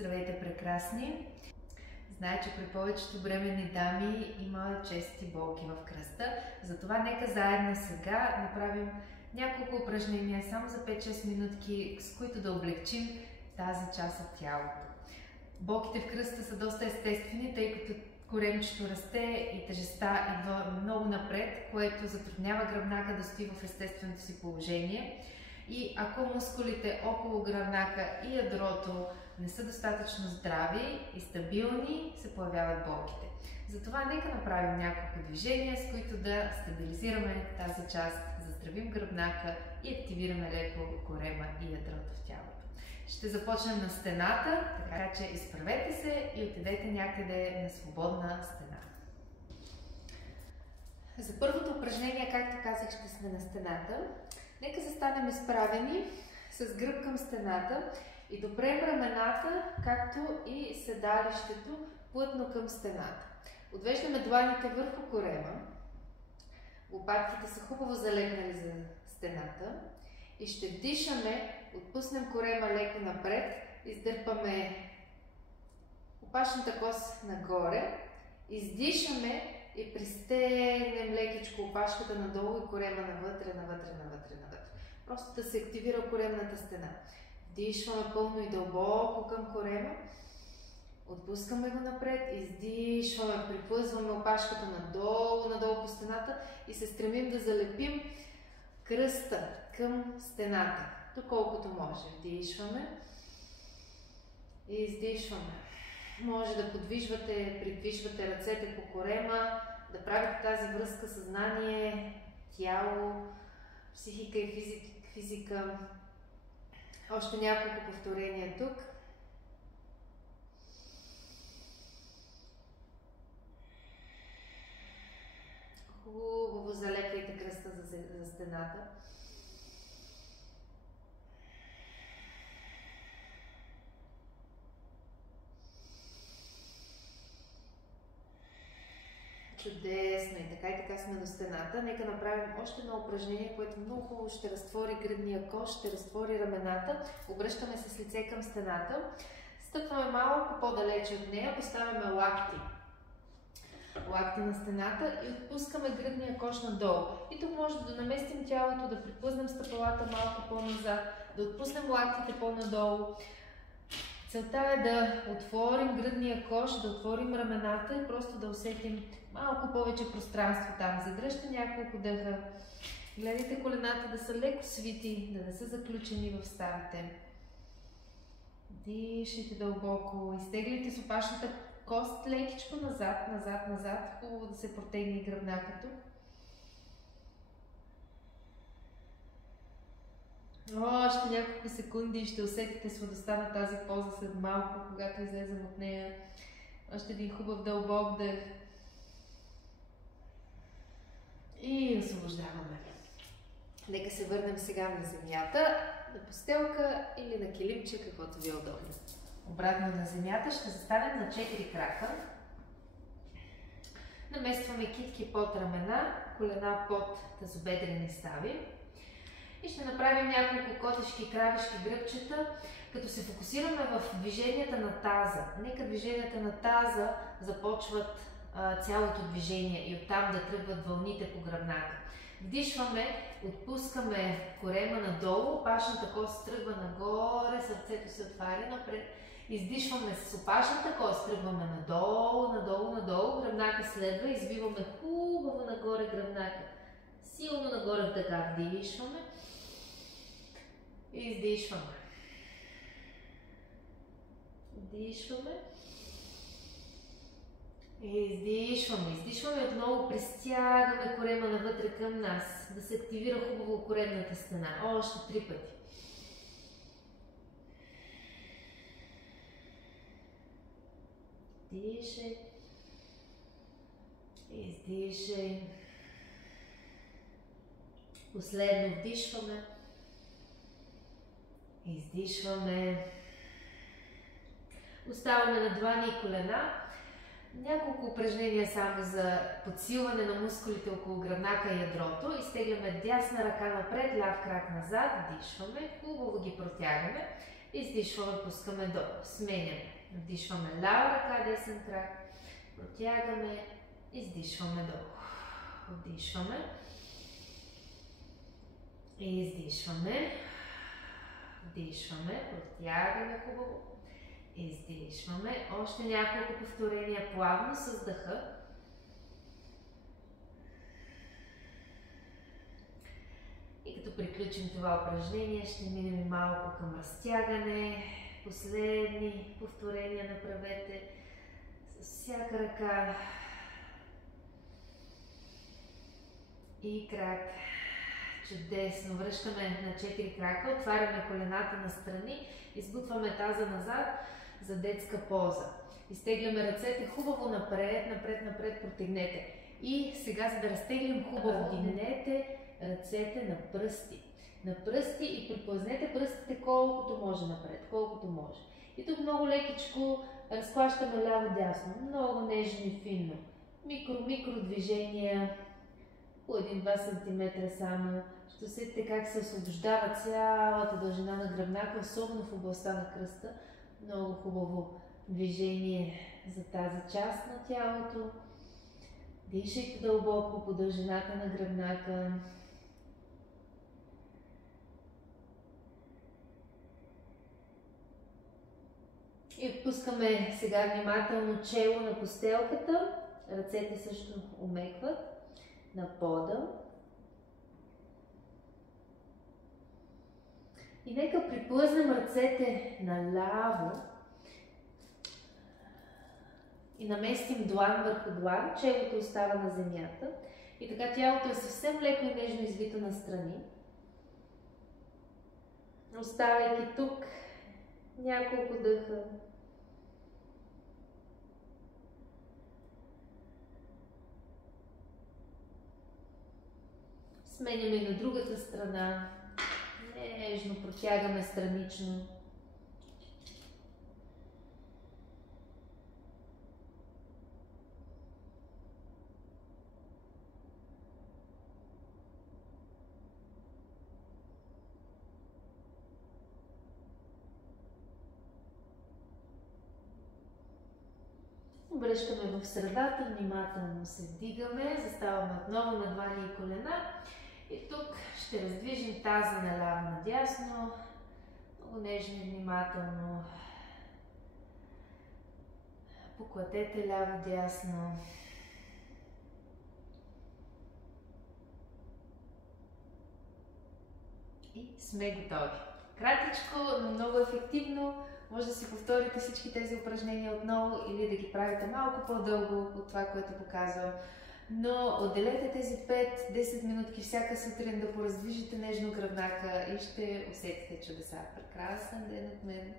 Здравейте, прекрасни! Знае, че при повечето бременни дами има чести болки в кръста. Затова нека заедно сега направим няколко упражнения само за 5-6 минутки, с които да облегчим тази част от тялото. Болките в кръста са доста естествени, тъй като коремчето расте и тежестта идва много напред, което затруднява гръбнака да стои в естественото си положение. И ако мускулите около гръбнака и ядрото не са достатъчно здрави и стабилни, се появяват болките. Затова нека направим няколко движения, с които да стабилизираме тази част, заздравим гръбнака и активираме леко корема и ядрото в тялото. Ще започнем на стената, така че изправете се и отидете някъде на свободна стена. За първото упражнение, както казах, ще сме на стената. Нека застанем изправени с гръб към стената и допрем рамената, както и седалището плътно към стената. Отвеждаме дланите върху корема. Лопатките са хубаво залегнали за стената и ще вдишаме, отпуснем корема леко напред, издърпаме опашната кост нагоре, издишаме и пристегнем лекичко опашката надолу и корема навътре, навътре, навътре, навътре. Просто да се активира коремната стена. Вдишваме пълно и дълбоко към корема, отпускаме го напред, издишваме, приплъзваме опашката надолу, надолу по стената и се стремим да залепим кръста към стената, доколкото може. Вдишваме и издишваме. Може да придвижвате ръцете по корема, да правите тази връзка съзнание, тяло, психика и физика. Още няколко повторения тук. Хубаво залепвайте кръста за стената. Чудесно! И така сме до стената. Нека направим още едно упражнение, което много хубаво ще разтвори гръдния кош, ще разтвори рамената. Обръщаме се с лице към стената. Стъпваме малко по-далече от нея, поставяме лакти на стената и отпускаме гръдния кош надолу. И тук може да наместим тялото, да приплъзнем стъпалата малко по-назад, да отпуснем лактите по-надолу. Целта е да отворим гръдния кош, да отворим рамената и просто да усетим малко повече пространство там. Задръжте няколко дъха. Гледайте колената да са леко свити, да не са заключени в ставите. Дишайте дълбоко. Изтеглите с опашната кост лекичко назад, назад, назад. Хубаво да се протегне гръбнаката. Още няколко секунди и ще усетите сладостта на тази поза след малко, когато излезем от нея. Още един хубав дълбок дъх. И освобождаваме. Нека се върнем сега на земята, на постелка или на килимче, каквото ви е удобно. Обратно на земята ще застанем на 4 крака. Наместваме китки под рамена, колена под тазобедрени стави. И ще направим няколко котешки, кравешки гръбчета, като се фокусираме в движенията на таза. Нека движенията на таза започват цялото движение и оттам да тръгват вълните по гръбнака. Вдишваме, отпускаме корема надолу, опашната кост тръгва нагоре, сърцето се отваря напред. Издишваме с опашната кост, тръгваме надолу, надолу, надолу, гръбнака следва, извиваме хубаво нагоре гръбнака. Силно нагоре в дъга, вдишваме. Издишваме. Вдишваме. Издишваме. Издишваме отново, пристягаме корема навътре към нас, да се активира хубаво коремната стена. Още 3 пъти. Дишай. Издишай. Последно вдишваме. Издишваме. Оставаме на длани и колена. Няколко упражнения само за подсилване на мускулите около гръбнака и ядрото. Изтегляме дясна ръка напред, ляв крак назад, вдишваме, хубаво ги протягаме. Издишваме, пускаме долу. Сменяме. Вдишваме лява ръка, десен крак. Протягаме. Издишваме долу. Вдишваме. Издишваме. Вдишваме. Протягаме хубаво. Издишваме. Още няколко повторения плавно с дъха. И като приключим това упражнение, ще минем малко към разтягане. Последни повторения направете с всяка ръка и крак. Чудесно! Връщаме на 4 крака, отваряме колената настрани, избутваме таза назад за детска поза. Изтегляме ръцете хубаво напред, протегнете. И сега, за да разтеглим хубаво, дигнете ръцете на пръсти и приплъзнете пръстите колкото може напред, колкото може. И тук много лекичко разклащаме ляво-дясно, много нежно и финно. Микро движения, по 1-2 см само. Ще усетите как се освобождава цялата дължина на гръбнака, особено в областта на кръста. Много хубаво движение за тази част на тялото. Дишайте дълбоко по дължината на гръбнака. И отпускаме сега внимателно чело на постелката. Ръцете също омекват на пода. И нека приплъзнем ръцете наляво и наместим длан върху длан. Челото остава на земята. И така тялото е съвсем леко и нежно извито настрани. Оставяйки тук няколко дъха. Сменяме и на другата страна. Нежно протягаме странично. Връщаме в средата, внимателно се вдигаме, заставаме отново на длани и колена. И тук ще раздвижим таза наляво надясно, много нежно и внимателно. Поклатете ляво-дясно. И сме готови. Кратичко, но много ефективно. Може да си повторите всички тези упражнения отново или да ги правите малко по-дълго от това, което показвам. Но отделете тези 5-10 минутки всяка сутрин да пораздвижите нежно гръбнака и ще усетите чудеса. Прекрасен ден от мен!